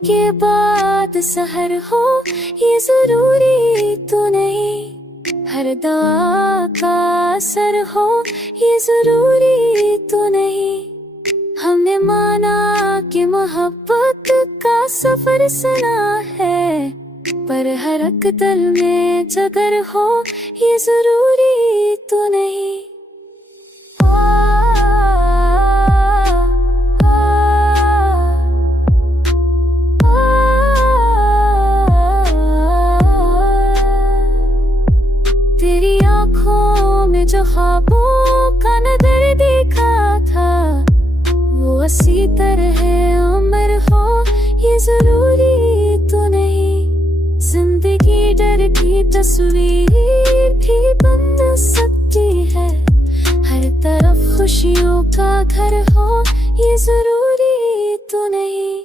के बाद सहर हो ये जरूरी तो नहीं, हर दवा का असर हो ये जरूरी तो नहीं। हमने माना कि मोहब्बत का सफर सुना है, पर हर अक़दल में जगर हो ये जरूरी तो नहीं। तेरी आँखों में जो ख्वाबों का नगर देखा था, वो उसी तरह अमर हो ये जरूरी तो नहीं। जिंदगी डर की तस्वीर भी बन सकती है, हर तरफ खुशियों का घर हो ये जरूरी तो नहीं।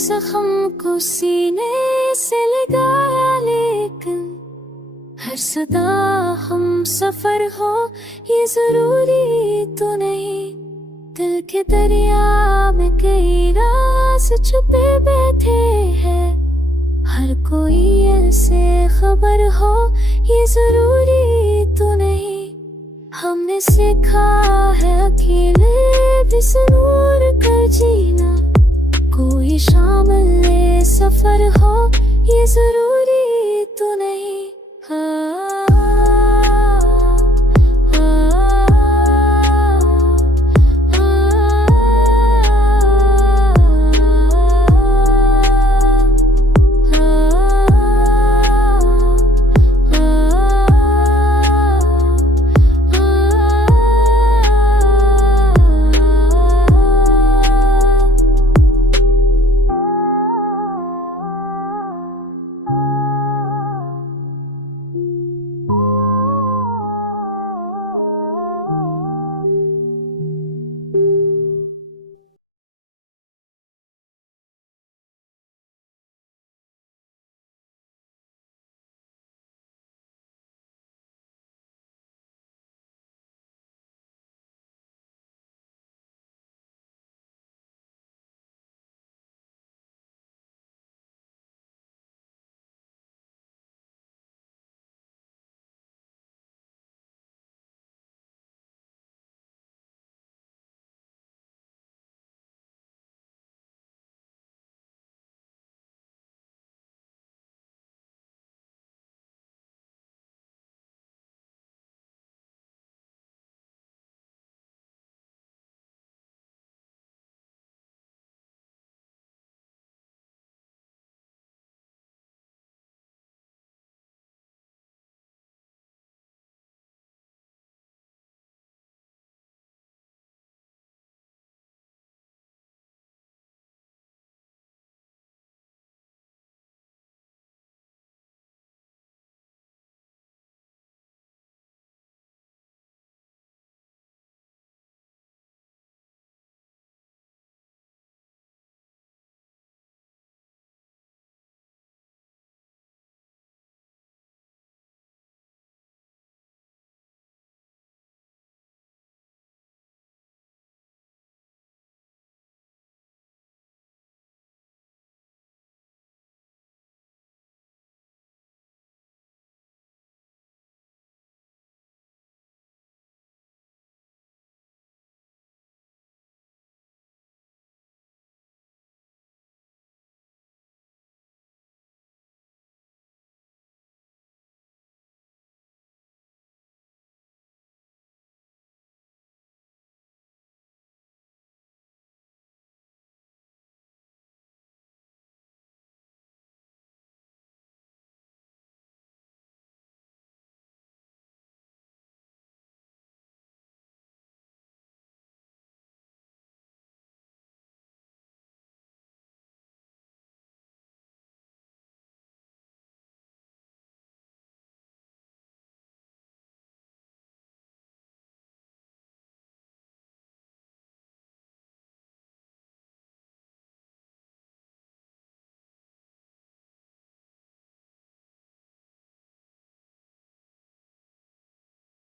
जख्म को सीने से लगाया, लेकिन हर सदा हम सफर हो ये जरूरी तो नहीं। दिल के दरिया में कई राज छुपे बैठे हैं, हर कोई ऐसे खबर हो ये जरूरी तो नहीं। हमने सीखा है अकेले भी सुरूर कर जीना, कोई शामिल सफर हो ये जरूरी तो नहीं।